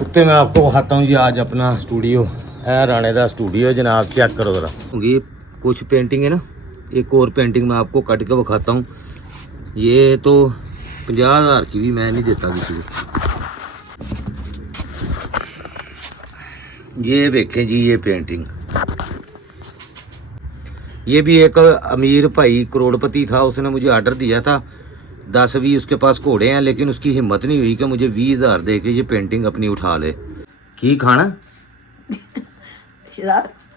उत्ते मैं आपको दिखाता हूँ जी आज अपना स्टूडियो है, राणे का स्टूडियो जनाब, चेक करो ज़रा। ये कुछ पेंटिंग है ना, एक और पेंटिंग मैं आपको कट के दिखाता हूँ। ये तो 50,000 की भी मैं नहीं देता किसी को। ये देखें जी, ये पेंटिंग, ये भी एक अमीर भाई करोड़पति था, उसने मुझे ऑर्डर दिया था 10-20, उसके पास घोड़े हैं, लेकिन उसकी हिम्मत नहीं हुई कि मुझे 20,000 दे के ये पेंटिंग अपनी उठा ले। की खाना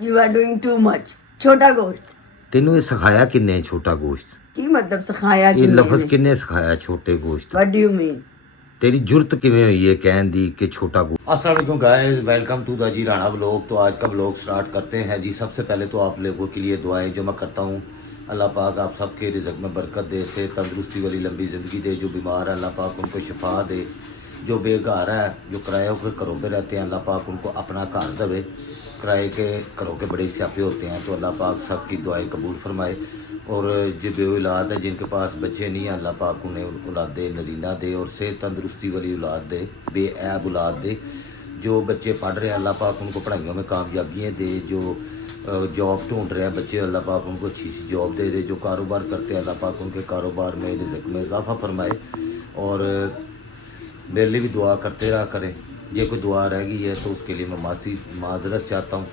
You are doing too much. छोटा गोश्त तेनों ये सिखाया किन्ने छोटा गोश्त? की मतलब सिखाया ये किन्ने लफ्ज ने? किन्ने सिखाया छोटे गोश्त? What do you mean? तेरी जुर्त किवें हुई है कहन दी कि छोटा गोश्त? अस्सलाम वालेकुम guys, welcome to the G Rana vlog. तो आज का व्लॉग स्टार्ट करते हैं जी। सबसे पहले तो आप लोगों के लिए दुआएं जो मैं करता हूँ, अल्लाह पाक आप सबके रिज़्क़ में बरकत दे, से तंदुरुस्ती वाली लंबी ज़िंदगी दे। जो बीमार है अल्लाह पाक उनको शिफा दे, जो बेघर है, जो किराए के घरों पे रहते हैं, अल्लाह पाक उनको अपना घर दे। किराए के घरों के बड़े स्यापे होते हैं, तो अल्लाह पाक सबकी दुआएं कबूल फरमाए। और जो बे औलाद है, जिनके पास बच्चे नहीं है, अल्लाह पाक उन्हें औलाद नरीना दे और सेहत तंदुरुस्ती वाली औलाद दे, बेऐब औलाद दे। जो बच्चे पढ़ रहे हैं अल्लाह पाक उनको पढ़ाइयों में कामयाबियाँ दे। जो जॉब ढूंढ रहे हैं बच्चे, अल्लाह पाक उनको अच्छी सी जॉब दे दे। जो कारोबार करते हैं अल्लाह पाक उनके कारोबार में रिज़्क़ में इजाफ़ा फरमाए। और मेरे लिए भी दुआ करते रहा करें। ये कोई दुआ रह गई है तो उसके लिए मैं माज़रत चाहता हूँ।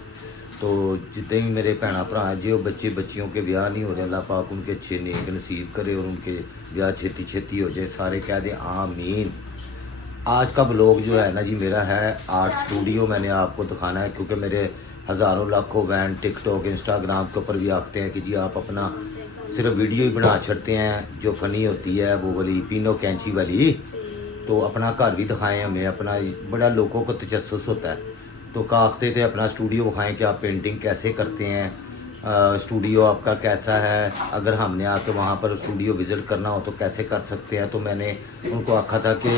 तो जितने भी मेरे भैन भरा हैं, जो बच्चे बच्चियों के ब्याह नहीं हो रहे, अल्लाह पाक उनके अच्छे नेक नसीब करे और उनके ब्याह छेती छेती हो जाए। सारे कह दें आमीन। आज का व्लॉग जो है ना जी, मेरा है आर्ट स्टूडियो। मैंने आपको दिखाना है क्योंकि मेरे हज़ारों लाखों वैन टिकटॉक इंस्टाग्राम के ऊपर भी आखते हैं कि जी आप अपना सिर्फ वीडियो ही बना छड़ते हैं, जो फ़नी होती है वो वाली पीनो कैंची वाली। तो अपना घर भी दिखाएं हमें, अपना बड़ा लोगों को तजस्सुस होता है। तो काखते थे अपना स्टूडियो दिखाएं कि आप पेंटिंग कैसे करते हैं, स्टूडियो आपका कैसा है, अगर हमने आके वहाँ पर स्टूडियो विज़िट करना हो तो कैसे कर सकते हैं। तो मैंने उनको आखा था कि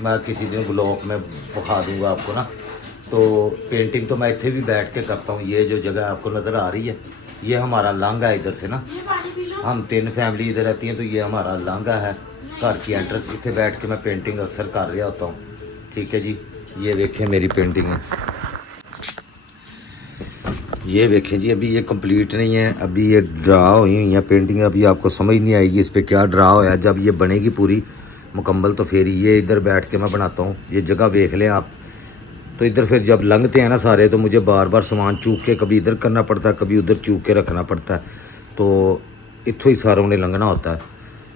मैं किसी दिन व्लॉग में दिखा दूँगा आपको ना। तो पेंटिंग तो मैं इतने भी बैठ के करता हूँ। ये जो जगह आपको नज़र आ रही है, ये हमारा लांघा है। इधर से ना हम 3 फैमिली इधर रहती हैं, तो ये हमारा लांघा है घर की एंट्रेंस। इतने बैठ के मैं पेंटिंग अक्सर कर रहा होता हूँ। ठीक है जी, ये देखें मेरी पेंटिंग है, ये देखें जी। अभी ये कंप्लीट नहीं है, अभी ये ड्रा हुई हुई है पेंटिंग। अभी आपको समझ नहीं आएगी इस पर क्या ड्रा होया। जब ये बनेगी पूरी मुकम्मल तो फिर ये इधर बैठ के मैं बनाता हूँ। ये जगह देख लें आप। तो इधर फिर जब लंघते हैं ना सारे, तो मुझे बार बार सामान चूक के कभी इधर करना पड़ता है, कभी उधर चूक के रखना पड़ता है। तो इत्थों ही सारों ने लंघना होता है,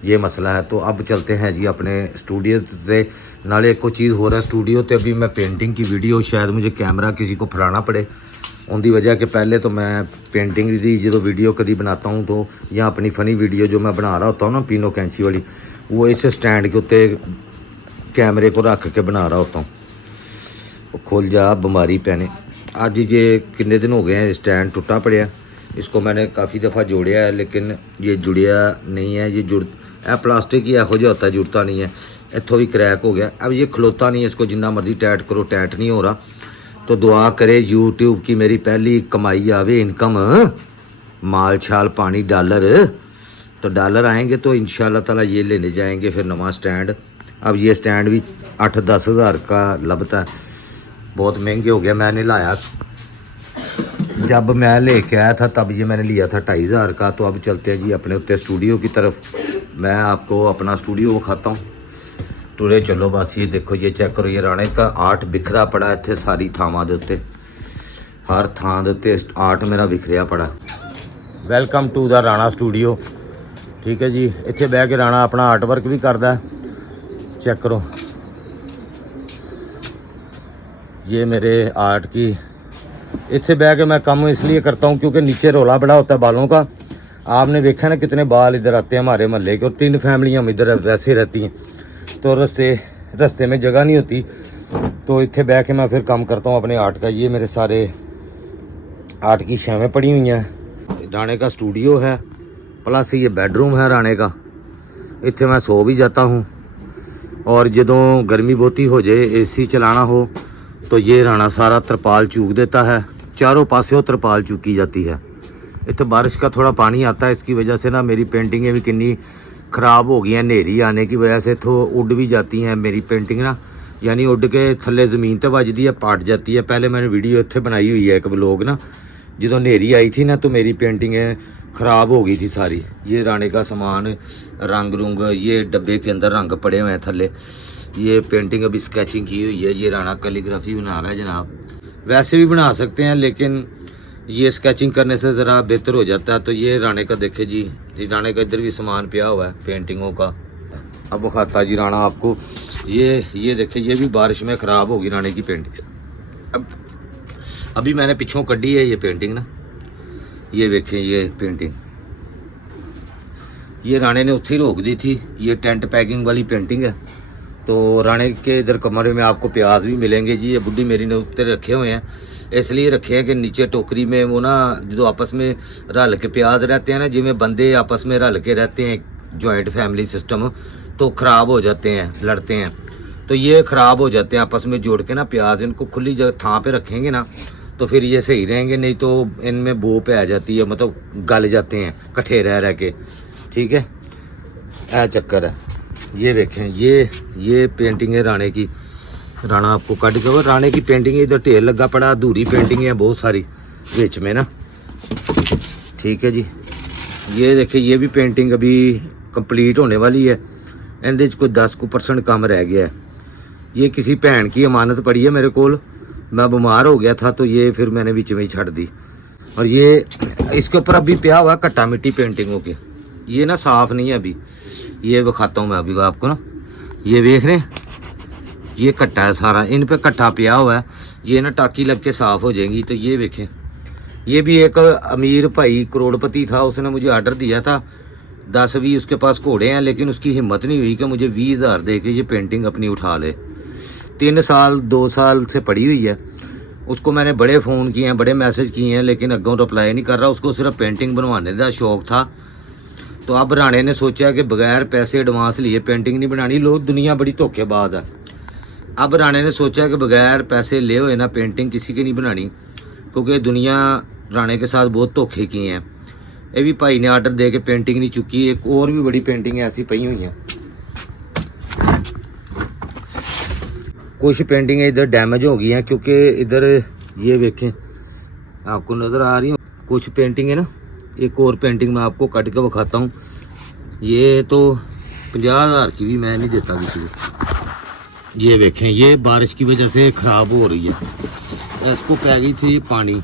ये मसला है। तो अब चलते हैं जी अपने स्टूडियो से। नाले एक चीज़ हो रहा है स्टूडियो तो, अभी मैं पेंटिंग की वीडियो शायद मुझे कैमरा किसी को फड़ाना पड़े, उनकी वजह के पहले तो मैं पेंटिंग की जो वीडियो कभी बनाता हूँ, तो या अपनी फ़नी वीडियो जो मैं बना रहा होता हूँ ना पीनो कैंची वाली, वो इस स्टैंड के उत्ते कैमरे को रख के बना रहा होता हूँ। खोल जा बीमारी पैने। आज ये कितने दिन हो गए हैं स्टैंड टूटा पड़िया। इसको मैंने काफ़ी दफ़ा जोड़िया है, लेकिन ये जुड़िया नहीं है। ये प्लास्टिक ही एहो जो होता है, जुड़ता नहीं है। इत्थों भी क्रैक हो गया। अब ये खलोता नहीं है, इसको जिन्ना मर्जी टाइट करो टाइट नहीं हो रहा। तो दुआ करे यूट्यूब की मेरी पहली कमाई आवे, इनकम, माल छाल पानी डॉलर। तो डॉलर आएंगे तो इंशाल्लाह ताला ये लेने जाएंगे फिर नवा स्टैंड। अब ये स्टैंड भी 8-10 हज़ार का लगता है, बहुत महंगे हो गया। मैंने लाया, जब मैं लेके आया था तब ये मैंने लिया था 2,500 का। तो अब चलते हैं जी अपने उत्ते स्टूडियो की तरफ। मैं आपको अपना स्टूडियो दिखाता हूँ। टुरे चलो बस। ये देखो, ये चेक करो, ये राणे का आर्ट बिखरा पड़ा इतने सारी थावां दे उत्ते, हर थां दे उत्ते आर्ट मेरा बिखरिया पड़ा। Welcome to the Rana studio. ठीक है जी, इत्थे बह के राणा अपना आर्ट वर्क भी करता है। चेक करो, ये मेरे आर्ट की इत्थे बह के मैं कम इसलिए करता हूँ क्योंकि नीचे रोला बड़ा होता है बालों का। आपने देखा ना कितने बाल इधर आते हैं हमारे महल्ले के, और 3 फैमिलियाँ हम इधर वैसे रहती हैं, तो रास्ते में जगह नहीं होती। तो इत्थे बह के मैं फिर काम करता हूँ अपने आर्ट का। ये मेरे सारे आर्ट की शैवें पड़ी हुई हैं। राणे का स्टूडियो है, प्लस ये बेडरूम है राणे का। इत्थे मैं सो भी जाता हूँ, और जदों गर्मी बहुती हो जाए, AC चलाना हो, तो ये राणा सारा तरपाल चूक देता है। चारों पासों तरपाल चूकी जाती है। इतना बारिश का थोड़ा पानी आता है, इसकी वजह से ना मेरी पेंटिंगें भी कितनी ख़राब हो गई हैं। नेरी आने की वजह से तो उड़ भी जाती हैं मेरी पेंटिंग ना। यानी उड़ के थले ज़मीन ते वजदी है, पट जाती है। पहले मैंने वीडियो इत्थे बनाई हुई है एक व्लॉग ना, जो नेरी आई थी ना तो मेरी पेंटिंगें ख़राब हो गई थी सारी। ये राणे का सामान, रंग रुंग, ये डब्बे के अंदर रंग पड़े हुए हैं थल्ले। ये पेंटिंग अभी स्केचिंग की हुई है। ये राणा कैलीग्राफी बना रहा है जनाब। वैसे भी बना सकते हैं लेकिन ये स्केचिंग करने से ज़रा बेहतर हो जाता है। तो ये राणे का देखे जी, राणे का इधर भी सामान पिया हुआ है पेंटिंगों का। अब वो खाता जी राणा आपको, ये देखे, ये भी बारिश में ख़राब होगी राणे की पेंटिंग। अब अभी मैंने पिछों कड्डी है ये पेंटिंग ना, ये देखें ये पेंटिंग, ये राणे ने उत्थे ही रोक दी थी। ये टेंट पैकिंग वाली पेंटिंग है। तो राणे के इधर कमरे में आपको प्याज भी मिलेंगे जी। ये बुढ़ी मेरी ने उत्ते रखे हुए हैं, इसलिए रखे हैं कि नीचे टोकरी में वो ना जो आपस में रल के प्याज रहते हैं ना, जिमें बंदे आपस में रल के रहते हैं, जॉइंट फैमिली सिस्टम, तो ख़राब हो जाते हैं, लड़ते हैं। तो ये ख़राब हो जाते हैं आपस में जोड़ के ना प्याज। इनको खुली जगह थां पे रखेंगे ना तो फिर ये सही रहेंगे, नहीं तो इनमें बो पे आ जाती है, मतलब गल जाते हैं कट्ठे रह के। ठीक है, ऐ चक्कर है। ये देखें, ये पेंटिंग है राणे की। राणा आपको कट के, राणे की पेंटिंग इधर ढेर लगा पड़ा, अधूरी पेंटिंग है बहुत सारी बीच में ना। ठीक है जी, ये देखिए, ये भी पेंटिंग अभी कंप्लीट होने वाली है। इहदे कोई 10% कम रह गया है। ये किसी भैन की अमानत पड़ी है मेरे को, मैं बीमार हो गया था तो ये फिर मैंने बीच में ही छड़ दी। और ये इसके ऊपर अभी पिया हुआ कट्टा मिट्टी पेंटिंगों के। ये ना साफ़ नहीं है अभी, ये दिखाता हूँ मैं अभी आपको ना। ये देख रहे हैं, ये कट्टा है सारा, इन पे कट्टा पिया हुआ है। ये ना टाकी लग के साफ़ हो जाएंगी। तो ये देखें, ये भी एक अमीर भाई करोड़पति था, उसने मुझे आर्डर दिया था 10-20 उसके पास घोड़े हैं, लेकिन उसकी हिम्मत नहीं हुई कि मुझे 20,000 दे के ये पेंटिंग अपनी उठा ले। 3 साल 2 साल से पड़ी हुई है। उसको मैंने बड़े फ़ोन किए हैं, बड़े मैसेज किए हैं, लेकिन अग्गों रिप्लाई नहीं कर रहा। उसको सिर्फ पेंटिंग बनवाने का शौक़ था। तो अब राणे ने सोचा कि बगैर पैसे एडवांस लिए पेंटिंग नहीं बनानी। लोग, दुनिया बड़ी धोखेबाज है। अब राणे ने सोचा कि बगैर पैसे ले हुए ना पेंटिंग किसी की नहीं बनानी, क्योंकि दुनिया राणे के साथ बहुत धोखे किए हैं। ये भी भाई ने आर्डर दे के पेंटिंग नहीं चुकी। एक और भी बड़ी पेंटिंग ऐसी पई हुई हैं। कुछ पेंटिंगें इधर डैमेज हो गई हैं, क्योंकि इधर ये देखें, आपको नज़र आ रही हैं कुछ पेंटिंगें ना। एक और पेंटिंग मैं आपको कट के दिखाता हूँ। ये तो 50,000 की भी मैं नहीं देता किसी को। ये देखें, ये बारिश की वजह से ख़राब हो रही है। इसको पै गई थी पानी।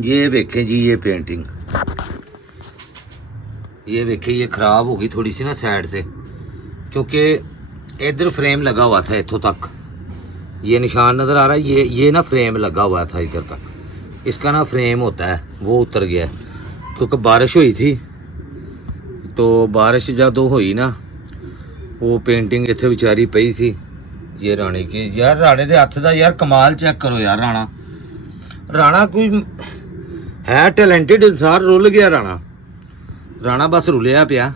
ये देखें जी, ये पेंटिंग, ये देखें, ये ख़राब हो गई थोड़ी सी ना साइड से, क्योंकि इधर फ्रेम लगा हुआ था इत्थों तक। ये निशान नज़र आ रहा है, ये ना फ्रेम लगा हुआ था इधर तक। इसका ना फ्रेम होता है वो उतर गया, क्योंकि बारिश हुई थी। तो बारिश जब हुई ना, वो पेंटिंग इत्थे बेचारी पई सी। ये राणे की, यार राणे दे हत्थ दा यार कमाल चेक करो यार। राणा कोई है टैलेंटेड इंसान, रुल गया राणा बस रुलिया पिया।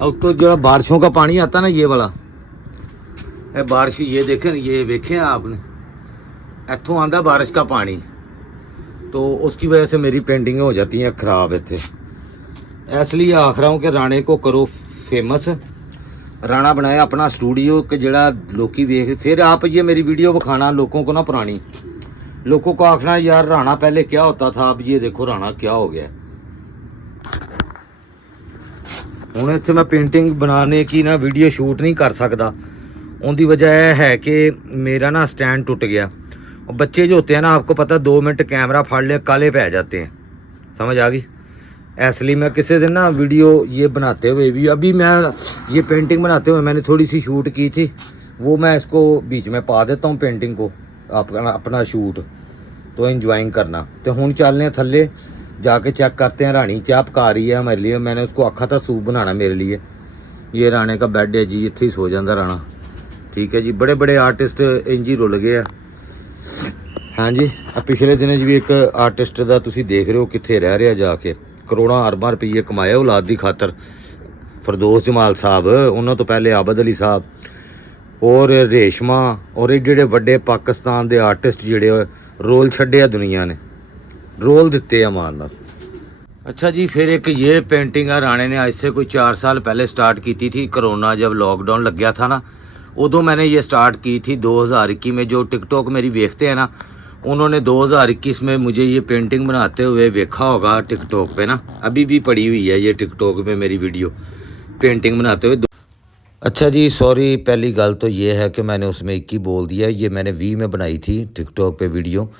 अब तो जो बारिशों का पानी आता ना, ये वाला, ये बारिश, ये देखें, ये देखें आपने, इत्थों आंदा बारिश का पानी। तो उसकी वजह से मेरी पेंटिंगें हो जाती हैं ख़राब इत्थे। इसलिए आख रहा हूँ कि राणे को करो फेमस। राणा बनाया अपना स्टूडियो कि जड़ा लोकी वेख, फिर आप ये मेरी वीडियो दिखाना लोगों को ना, पुरानी लोगों को आखना यार राणा पहले क्या होता था, अब ये देखो राणा क्या हो गया। ਹੁਣ ਇੱਥੇ मैं पेंटिंग बनाने की ना वीडियो शूट नहीं कर सकता। उनकी वजह यह है कि मेरा ना स्टैंड टूट गया। और बच्चे जो होते हैं ना, आपको पता, 2 मिनट कैमरा फाड़ ले काले पै जाते हैं, समझ आ गई। इसलिए मैं किसी दिन ना वीडियो ये बनाते हुए भी, अभी मैं ये पेंटिंग बनाते हुए मैंने थोड़ी सी शूट की थी, वो मैं इसको बीच में पा देता हूँ पेंटिंग को, अपना शूट, तो इंजॉइंग करना। तो हुण चलने हैं थल्ले, जाके चेक करते हैं। रानी क्या पका रही है मेरे लिए। मैंने उसको आखा था सूप बनाना मेरे लिए। ये राणे का बेड है जी, इत्थे ही सो जाता राणा। ठीक है जी, बड़े बड़े आर्टिस्ट इंज ही रुल गए हैं। हाँ जी, पिछले दिनों भी एक आर्टिस्ट का तुसी देख रहे हो कित्थे रह रहा जाके, करोड़ों अरबां रुपये कमाए औलाद की खातर। फरदोस जमाल साहब, उन्होंने तो पहले आबद अली साहब और रेशमा, और ये जेडे वड्डे पाकिस्तान के आर्टिस्ट जेडे रोल छड्डे दुनिया ने, रोल दिते आ मान नाल। अच्छा जी, फिर एक ये पेंटिंग है राणे ने आज से कोई 4 साल पहले स्टार्ट की थी। कोरोना जब लॉकडाउन लग गया था ना, उदो मैंने ये स्टार्ट की थी 2021 में। जो टिकटॉक मेरी देखते हैं ना, उन्होंने 2021 में मुझे ये पेंटिंग बनाते हुए देखा होगा टिकटॉक पे ना। अभी भी पड़ी हुई है ये टिकटॉक पे मेरी वीडियो पेंटिंग बनाते हुए। अच्छा जी, सॉरी, पहली गल तो ये है कि मैंने उसमें 21 बोल दिया। ये मैंने 20 में बनाई थी टिकटॉक पे वीडियो।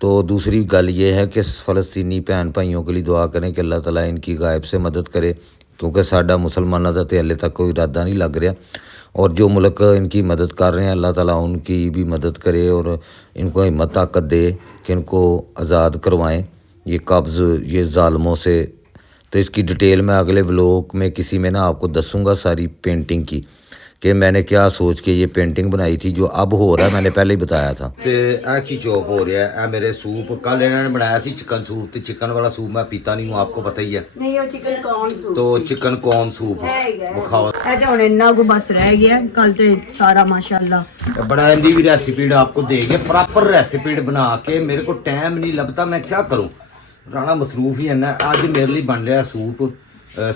तो दूसरी गल ये है कि फ़लस्तीनी भैन भाइयों के लिए दुआ करें कि अल्लाह ताला इनकी गायब से मदद करे, क्योंकि साडा मुसलमानों का तो हले तक कोई इरादा नहीं लग रहा। और जो मुल्क इनकी मदद कर रहे हैं, अल्लाह ताला उनकी भी मदद करे और इनको हिम्मत ताकत दे कि इनको आज़ाद करवाएं ये कब्ज़ ये ज़ालमों से। तो इसकी डिटेल मैं अगले व्लॉग में किसी में ना आपको दसूँगा सारी पेंटिंग की, कि मैंने क्या सोच के ये पेंटिंग बनाई थी। जो अब हो रहा है मैंने पहले ही बताया था। तो यह की चॉप हो रहा है, मेरे सूप कल इन्होंने बनाया सी चिकन सूप, तो चिकन वाला सूप मैं पीता नहीं हूँ, आपको पता ही है। नहीं वो चिकन कॉर्न सूप तो चिकन कॉर्न सूप ਵਿਖਾਓ ਇਹ ਤਾਂ ਹੁਣ ਇੰਨਾ ਕੁ ਬਸ ਰਹਿ ਗਿਆ ਕੱਲ ਤੇ ਸਾਰਾ ਮਾਸ਼ਾਅੱਲਾ बनाने की भी रेसिपी आपको देंगे, प्रॉपर रेसिपी बना के। मेरे को टाइम नहीं लगता, मैं क्या करूँ, राणा मसरूफ ही है ना। आज मेरे लिए बन रहा सूप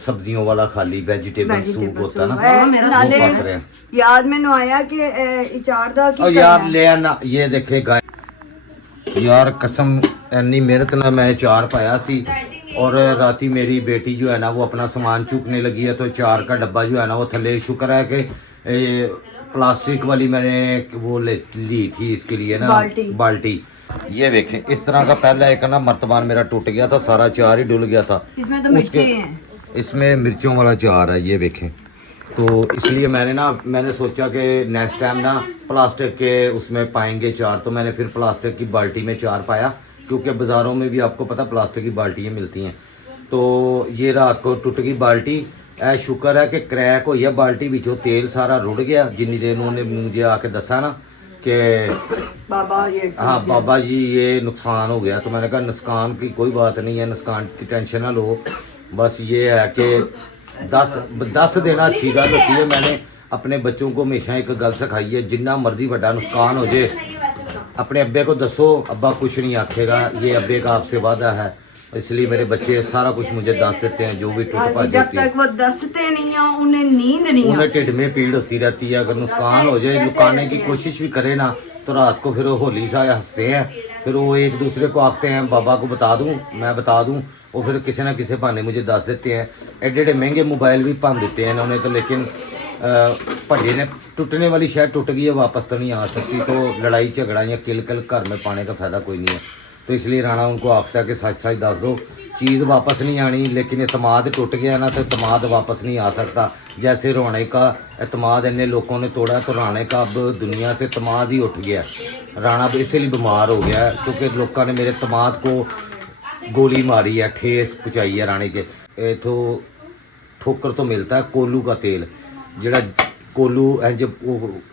सब्जियों वाला, खाली वेजिटेबल सूप होता है ना, नाले वो पक रहे हैं। याद मैंने आया कि इचार दा की और यार ले आना, ये देखे गाय यार, कसम इतनी मेहनत ना मैंने चार पाया सी। और राती मेरी बेटी जो है ना वो अपना सामान चुकने लगी है, तो चार का डब्बा जो है ना वो थले, शुक्र है कि प्लास्टिक वाली मैंने वो ली थी इसके लिए ना बाल्टी। ये देखें इस तरह का पहला एक ना मर्तबान मेरा टूट गया था, सारा चार ही डुल गया था। इसमें तो मिर्चें हैं, इसमें मिर्चों वाला चार है, ये देखें। तो इसलिए मैंने सोचा कि नेक्स्ट टाइम ना प्लास्टिक के उसमें पाएंगे चार, तो मैंने फिर प्लास्टिक की बाल्टी में चार पाया, क्योंकि बाज़ारों में भी आपको पता प्लास्टिक की बाल्टियाँ मिलती हैं। तो ये रात को टूट गई बाल्टी। ऐ शुक्र है कि क्रैक हो गया बाल्टी, बिचों तेल सारा रुड़ गया। जिन्नी देर उन्होंने मुझे आके दसा ना कि बाबा ये हाँ बाबा जी ये नुकसान हो गया, तो मैंने कहा नुकसान की कोई बात नहीं है, नुकसान की टेंशन ना लो। बस ये है कि 10 देना अच्छी गल होती है। मैंने अपने बच्चों को हमेशा एक गल सिखाई है, जिन्ना मर्जी बड़ा नुकसान हो जाए अपने अब्बे को दसो, अब्बा कुछ नहीं आखेगा, ये अब्बे का आपसे वादा है। इसलिए मेरे बच्चे सारा कुछ मुझे दस देते हैं, जो भी टूट पाट जब होती है। तक वो दसते नहीं है उन्हें नींद नहीं उन्हें टिड में पीड़ होती रहती है। अगर नुकसान हो जाए, लुकाने की कोशिश भी करे ना, तो रात को फिर वो होली सा हंसते हैं, फिर वो एक दूसरे को आखते हैं बाबा को बता दूं, मैं बता दूं, और फिर किसी ना किसी बहाने मुझे दस देते हैं। एडे एडे महंगे मोबाइल भी भन देते हैं इन्होंने तो, लेकिन भजे ने टूटने वाली शायद टूट गई है, वापस तो नहीं आ सकती। तो लड़ाई झगड़ा या किल घर में पाने का फ़ायदा कोई नहीं है। तो इसलिए राणा उनको आखता है कि सच सच दस दो, चीज़ वापस नहीं आनी। लेकिन एतमाद टूट गया ना, तो एतमाद वापस नहीं आ सकता। जैसे राणे का एतमाद इन्ने लोगों ने तोड़ा, तो राणे का अब दुनिया से एतमाद ही उठ गया। राणा इसलिए बीमार हो गया है, क्योंकि लोगों ने मेरे एतमाद को गोली मारी है, ठेस पहुँचाई है राणे के। तो ठोकर तो मिलता है कोलू का तेल, जरा कोलू जब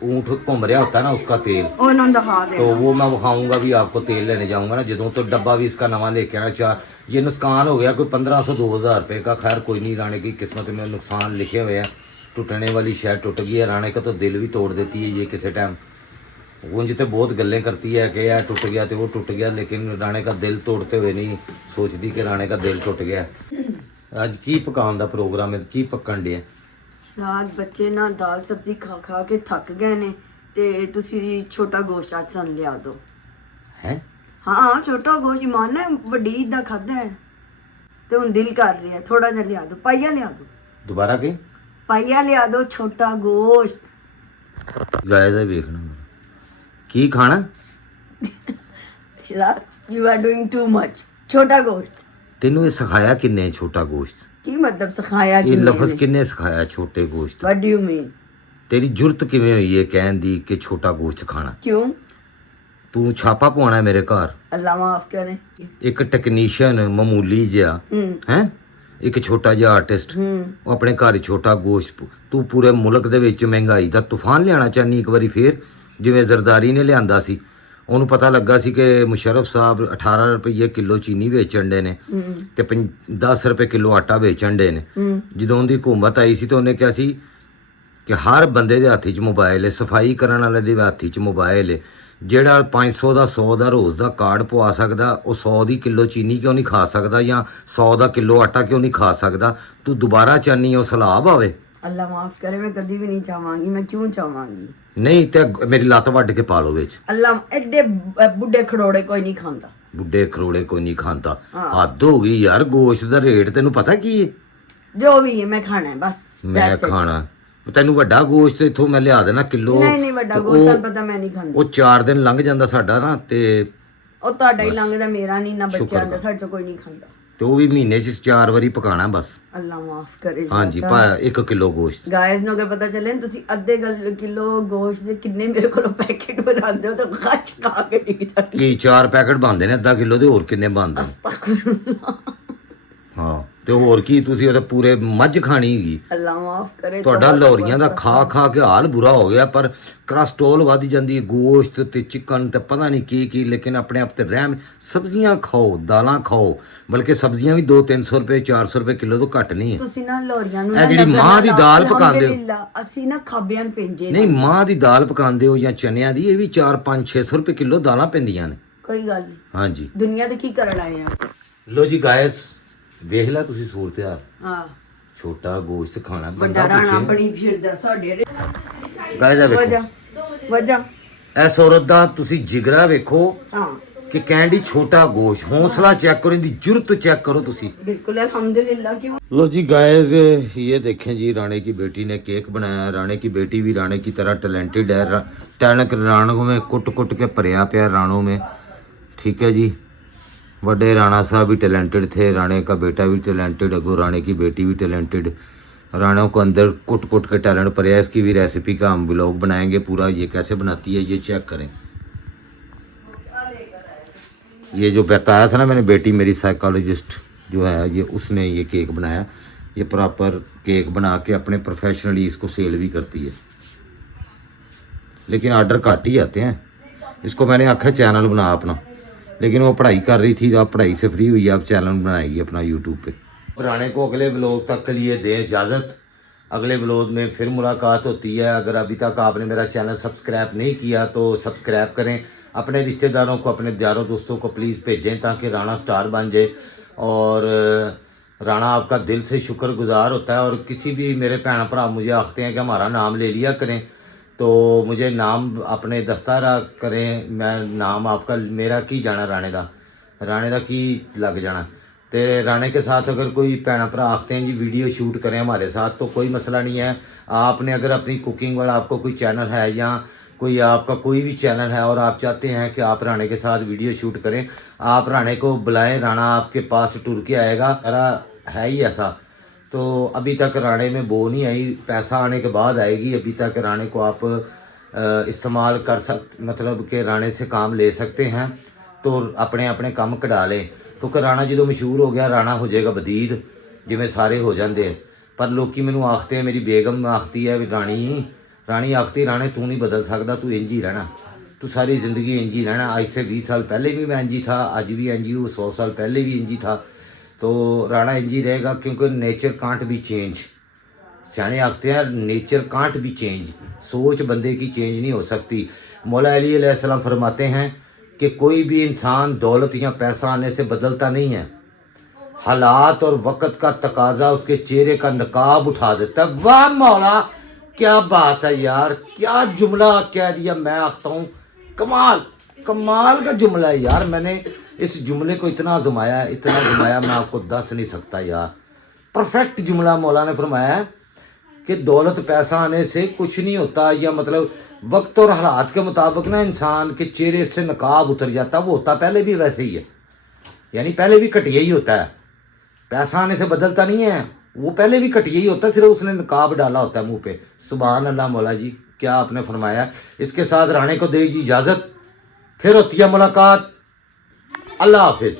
ऊँट घूम रहा होता है ना, उसका तेल, तो वो मैं दिखाऊंगा भी आपको। तेल लेने जाऊंगा ना ਜਦੋਂ, तो डब्बा भी इसका नवा लेके आना। चार ये नुकसान हो गया कोई 1500-2000 रुपये का। खैर कोई नहीं, राणे की किस्मत में नुकसान लिखे हुए हैं। टूटने वाली शायद टूट गई है, राणे का तो दिल भी तोड़ देती है ये किसी टाइम। वो तो बहुत गल्लें करती है कि यार टूट गया तो वो टूट गया, लेकिन राणे का दिल तोड़ते हुए नहीं सोचती कि राणे का दिल टूट गया। ਅੱਜ ਕੀ ਪਕਾਉਣ ਦਾ ਪ੍ਰੋਗਰਾਮ ਹੈ, ਕੀ ਪੱਕਣ ਡਿਆ? ਰਾਤ ਬੱਚੇ ਨਾ ਦਾਲ ਸਬਜ਼ੀ ਖਾ ਖਾ ਕੇ ਥੱਕ ਗਏ ਨੇ, ਤੇ ਤੁਸੀਂ ਛੋਟਾ ਗੋਸ਼ਤ ਅੱਜ ਸਾਨੂੰ ਲਿਆ ਦਿਓ। ਹੈ ਹਾਂ ਛੋਟਾ ਗੋਸ਼ਤ ਇਮਾਨ ਨੇ ਵੱਡੀ ਈਦ ਦਾ ਖਾਧਾ ਹੈ, ਤੇ ਹੁਣ ਦਿਲ ਕਰ ਰਿਹਾ ਥੋੜਾ ਜਿਹਾ ਲਿਆ ਦਿਓ, ਪਾਈਆ ਲਿਆ ਦਿਓ। ਦੁਬਾਰਾ ਕੀ? ਪਾਈਆ ਲਿਆ ਦਿਓ ਛੋਟਾ ਗੋਸ਼ਤ। ਜਾਇਜ਼ ਹੈ ਵੇਖਣਾ ਕੀ ਖਾਣਾ। You are doing too much. ਛੋਟਾ ਗੋਸ਼ਤ ਤੈਨੂੰ ਇਹ ਸਿਖਾਇਆ ਕਿੰਨੇ ਛੋਟਾ ਗੋਸ਼ਤ? ਕੀ ਮਤਲਬ ਸਿਖਾਇਆ ਇਹ ਲਫ਼ਜ਼ ਕਿੰਨੇ ਸਿਖਾਇਆ ਛੋਟੇ ਗੋਸ਼ਤ? What do you mean? ਤੇਰੀ ਜੁਰਤ ਕਿਵੇਂ ਹੋਈ ਹੈ ਕਹਿਣ ਦੀ ਕਿ ਛੋਟਾ ਗੋਸ਼ਤ ਖਾਣਾ? ਕਿਉਂ? ਤੂੰ ਛਾਪਾ ਪਾਉਣਾ ਮੇਰੇ ਘਰ? ਅੱਲਾ ਮਾਫ ਕਰੇ। ਇੱਕ ਟੈਕਨੀਸ਼ੀਅਨ ਮਾਮੂਲੀ ਜਿਹਾ ਹੈ, ਇੱਕ ਛੋਟਾ ਜਿਹਾ ਆਰਟਿਸਟ, ਉਹ ਆਪਣੇ ਘਰ ਛੋਟਾ ਗੋਸ਼ਤ। ਤੂੰ ਪੂਰੇ ਮੁਲਕ ਦੇ ਵਿੱਚ ਮਹਿੰਗਾਈ ਦਾ ਤੂਫਾਨ ਲਿਆਉਣਾ ਚਾਹਨੀ ਇੱਕ ਵਾਰੀ ਫੇਰ, ਜਿਵੇਂ ਜ਼ਰਦਾਰੀ ਨੇ ਲਿਆਂਦਾ ਸੀ। ਉਹਨੂੰ ਪਤਾ ਲੱਗਾ ਸੀ ਕਿ ਮੁਸ਼ਰਫ ਸਾਹਿਬ 18 ਰੁਪਏ ਕਿਲੋ ਚੀਨੀ ਵੇਚਣ ਦੇ ਨੇ ਤੇ 10 ਰੁਪਏ ਕਿਲੋ ਆਟਾ ਵੇਚਣ ਦੇ ਨੇ। ਜਦੋਂ ਉਹਦੀ ਹਕੂਮਤ ਆਈ ਸੀ ਤਾਂ ਉਹਨੇ ਕਿਹਾ ਸੀ कि हर बंदे दे हत्थ 'च मोबाइल है, सफाई करन वाले दे हत्थ 'च मोबाइल है। ਜਿਹੜਾ 500 ਦਾ 100 ਦਾ ਰੋਜ਼ ਦਾ ਕਾਰਡ ਪਵਾ ਸਕਦਾ, ਉਹ 100 ਦੀ ਕਿਲੋ ਚੀਨੀ ਕਿਉਂ ਨਹੀਂ ਖਾ ਸਕਦਾ, ਜਾਂ 100 ਦਾ ਕਿਲੋ ਆਟਾ ਕਿਉਂ ਨਹੀਂ ਖਾ ਸਕਦਾ? ਤੂੰ ਦੁਬਾਰਾ ਚਾਹਨੀ ਉਹ ਸਲਾਬ ਆਵੇ? ਅੱਲਾ ਮਾਫ ਕਰੇ, ਮੈਂ ਕਦੀ ਵੀ ਨਹੀਂ ਚਾਹਾਂਗੀ। ਮੈਂ ਕਿਉਂ ਚਾਹਾਂਗੀ? ਨਹੀਂ ਤੇ ਮੇਰੀ ਲੱਤ ਵੱਢ ਕੇ ਪਾ ਲਓ ਵਿੱਚ। ਅੱਲਾ ਐਡੇ ਬੁੱਢੇ ਖੜੋੜੇ ਕੋਈ ਨਹੀਂ ਖਾਂਦਾ। ਬੁੱਢੇ ਖਰੋੜੇ ਕੋਈ ਨਹੀਂ ਖਾਂਦਾ? ਹੱਦ ਹੋ ਗਈ ਯਾਰ, ਗੋਸ਼ਤ ਦਾ ਰੇਟ ਤੈਨੂੰ ਪਤਾ ਕੀ ਹੈ? ਜੋ ਵੀ ਹੈ ਮੈਂ ਖਾਣਾ ਹੈ ਬਸ। ਮੈਂ That's it. ਖਾਣਾ ਤੈਨੂੰ ਵੱਡਾ ਗੋਸ਼ਤ ਇੱਥੋਂ ਮੈਂ ਲਿਆ ਦੇਣਾ ਕਿਲੋ। ਨਹੀਂ ਵੱਡਾ ਗੋਸ਼ਤ ਤੁਹਾਨੂੰ ਪਤਾ ਮੈਂ ਨਹੀਂ ਖਾਂਦੀ। ਉਹ 4 ਦਿਨ ਲੰਘ ਜਾਂਦਾ ਸਾਡਾ ਨਾ, ਤੇ ਉਹ ਤੁਹਾਡਾ ਹੀ ਲੰਘਦਾ, ਮੇਰਾ ਨਹੀਂ, ਨਾ ਬੱਚਿਆਂ ਦਾ, ਸਾਡੇ ਚੋਂ ਕੋਈ ਨਹੀਂ ਖਾਂਦਾ। ਤੇ ਉਹ ਵੀ ਮਹੀਨੇ 'ਚ 4 ਵਾਰੀ ਪਕਾਣਾ ਬਸ। ਅੱਲਾ ਮਾਫ ਕਰੇ। ਹਾਂਜੀ 1 ਕਿਲੋ ਗੋਸ਼ਤ। ਗਾਇਸ ਨੂੰ ਅਗਰ ਪਤਾ ਚੱਲੇ ਨਾ ਤੁਸੀਂ ਅੱਧੇ ਕਿਲੋ ਗੋਸ਼ਤ ਦੇ ਕਿੰਨੇ ਮੇਰੇ ਕੋਲੋਂ ਪੈਕੇਟ ਬਣਾਉਂਦੇ ਹੋ ਤਾਂ ਖੱਚ ਖਾ ਕੇ ਡਿੱਗ ਜਾਂਦੀ। ਕੀ 4 ਪੈਕਟ ਬਣਦੇ ਨੇ ਅੱਧਾ ਕਿਲੋ ਦੇ? ਹੋਰ ਕਿੰਨੇ ਬਣਦੇ? ਅਸਤਗਫੁਰੁल्लाह। ਹਾਂ ਤੇ ਹੋਰ ਕੀ, ਤੁਸੀਂ ਉਹਦੇ ਪੂਰੇ ਮੱਝ ਖਾਣੀ ਹੈਗੀ। ਅੱਲਾ ਮਾਫ ਕਰੇ। ਤੁਹਾਡਾ ਲਾਹੌਰੀਆਂ ਦਾ ਖਾ ਖਾ ਕੇ ਹਾਲ ਬੁਰਾ ਹੋ ਗਿਆ, ਪਰ ਕੋਲੇਸਟ੍ਰੋਲ ਵੱਧ ਜਾਂਦੀ ਹੈ, ਗੋਸ਼ਤ ਤੇ ਚਿਕਨ ਤੇ ਪਤਾ ਨਹੀਂ ਕੀ, ਲੇਕਿਨ ਆਪਣੇ ਆਪ ਤੇ ਰਹਿਮ। ਸਬਜ਼ੀਆਂ ਖਾਓ, ਦਾਲਾਂ ਖਾਓ, ਬਲਕਿ ਸਬਜ਼ੀਆਂ ਵੀ 200-300 ਰੁਪਏ 400 ਰੁਪਏ ਕਿਲੋ ਤੋਂ ਘੱਟ ਨਹੀਂ ਹੈ। ਤੁਸੀਂ ਨਾ ਲਾਹੌਰੀਆਂ ਨੂੰ ਇਹ ਜਿਹੜੀ ਮਾਂ ਦੀ ਦਾਲ ਪਕਾਉਂਦੇ ਹੋ, ਅਲਹਮਦੁਲਿਲਾ ਅਸੀਂ ਨਾ ਖਾਬਿਆਂ ਭੇਜੇ ਨਹੀਂ ਮਾਂ ਦੀ ਦਾਲ ਪਕਾਉਂਦੇ ਹੋ ਜਾਂ ਚਨਿਆਂ ਦੀ, ਇਹ ਵੀ 400-500-600 ਰੁਪਏ ਕਿਲੋ ਦਾਲਾਂ ਪੈਂਦੀਆਂ ਨੇ। ਕੋਈ ਗੱਲ ਨਹੀਂ। ਹਾਂਜੀ ਦੁਨੀਆ ਦੇ ਕੀ ਕਰਨ ਆਏ ਆ ਅਸੀਂ? ਲੋ ਜੀ ਗਾਇਸ, ਵੇਖ ਲੈ ਤੁਸੀਂ ਸੂਰਤ ਹਾਲ। ਹਾਂ ਛੋਟਾ ਗੋਸ਼ਤ ਖਾਣਾ ਵੱਡਾ ਰਾਣਾ ਬਣੀ ਫਿਰਦਾ ਸਾਡੇ। ਗਾਇਸ ਆ ਵੇਖੋ ਵਜਾ ਇਸ ਔਰਤ ਦਾ ਤੁਸੀਂ ਜਿਗਰਾ ਵੇਖੋ ਹਾਂ ਕਿ ਕਹਿੰਦੀ ਛੋਟਾ ਗੋਸ਼ਤ। ਹੌਸਲਾ ਚੈੱਕ ਕਰੋ, इनकी जुर्रत चेक करो तुसी। बिल्कुल अल्हम्दुलिल्लाह। क्यों? लो जी गाइस, ये देखें जी, राणे की बेटी ने केक बनाया। राणे की बेटी भी राणे की तरह टैलेंटेड है। टैलेंट राणों में कुट कुट के भरिया पिया राणों में, ठीक है जी। बड़े राणा साहब भी टैलेंटेड थे, राणे का बेटा भी टैलेंटेड, अगो राणे की बेटी भी टैलेंटेड। राणों को अंदर कुट कुट के टैलेंट भरिया। इसकी भी रेसिपी का हम व्लॉग बनाएंगे पूरा, ये कैसे बनाती है ये चेक करें। ये जो बताया था ना मैंने, बेटी मेरी साइकोलॉजिस्ट जो है, ये उसने ये केक बनाया। ये प्रॉपर केक बना के अपने प्रोफेशनली इसको सेल भी करती है, लेकिन आर्डर घट ही आते हैं। इसको मैंने आखा चैनल बना अपना, लेकिन वो पढ़ाई कर रही थी, अब पढ़ाई से फ्री हुई है, अब चैनल बनाएगी अपना यूट्यूब पे। राणे को अगले व्लॉग तक के लिए दें इजाज़त। अगले व्लॉग में फिर मुलाकात होती है। अगर अभी तक आपने मेरा चैनल सब्सक्राइब नहीं किया तो सब्सक्राइब करें। अपने रिश्तेदारों को, अपने यारों दोस्तों को प्लीज़ भेजें ताकि राणा स्टार बन जाए। और राणा आपका दिल से शुक्रगुजार होता है। और किसी भी मेरे भैन भरा मुझे आखते हैं कि हमारा नाम ले लिया करें, तो मुझे नाम अपने दस्तारा करें। मैं नाम आपका मेरा की जाना, राणे दा की लग जाना। तो राणे के साथ अगर कोई भैन भरा आखते हैं जी वीडियो शूट करें हमारे साथ, तो कोई मसला नहीं है। आपने अगर अपनी कुकिंग वाला आपको कोई चैनल है या कोई आपका कोई भी चैनल है और आप चाहते हैं कि आप राणे के साथ वीडियो शूट करें, आप राणे को बुलाएं, राणा आपके पास टूर के आएगा। है ही ऐसा। तो अभी तक राणे में बो नहीं आई, पैसा आने के बाद आएगी। अभी तक राणे को आप इस्तेमाल कर मतलब कि राणे से काम ले सकते हैं, तो अपने अपने काम कढ़ा लें। क्योंकि राणा जो मशहूर हो गया, राणा हो जाएगा बदीद, जिमें सारे हो जाते हैं। पर लोग मैनू आखते हैं, मेरी बेगम आखती है भी राणी आखती, राणे तू नहीं बदल सकता, तू इंज ही रहना, तू सारी ज़िंदगी इंज ही रहना। आज से 20 साल पहले भी मैं इंज ही था, आज भी इंज ही हूँ, 100 साल पहले भी इंज ही था। तो राणा इंज ही रहेगा, क्योंकि नेचर कांट बी चेंज। सियाने आखते हैं नेचर कांट बी चेंज, सोच बंदे की चेंज नहीं हो सकती। मौला अली अलैहिस्सलाम फरमाते हैं कि कोई भी इंसान दौलत या पैसा आने से बदलता नहीं है, हालात और वक़्त का तकाजा उसके चेहरे का नकाब उठा देता है। वाह मौला, क्या बात है यार, क्या जुमला कह दिया। मैं आखता हूँ कमाल का जुमला है यार। मैंने इस जुमले को इतना आजमाया, मैं आपको दस नहीं सकता यार। परफेक्ट जुमला मौला ने फरमाया है कि दौलत पैसा आने से कुछ नहीं होता, या मतलब वक्त और हालात के मुताबिक ना इंसान के चेहरे से नकाब उतर जाता। वो होता पहले भी वैसे ही है, यानी पहले भी घटिया ही होता है। पैसा आने से बदलता नहीं है, वो पहले भी घटिया ही होता है, सिर्फ उसने नकाब डाला होता है मुंह पे। सुभान अल्लाह मौला जी, क्या आपने फरमाया। इसके साथ राणे को दे इजाज़त, फिर होती है मुलाकात। अल्लाह हाफिज़।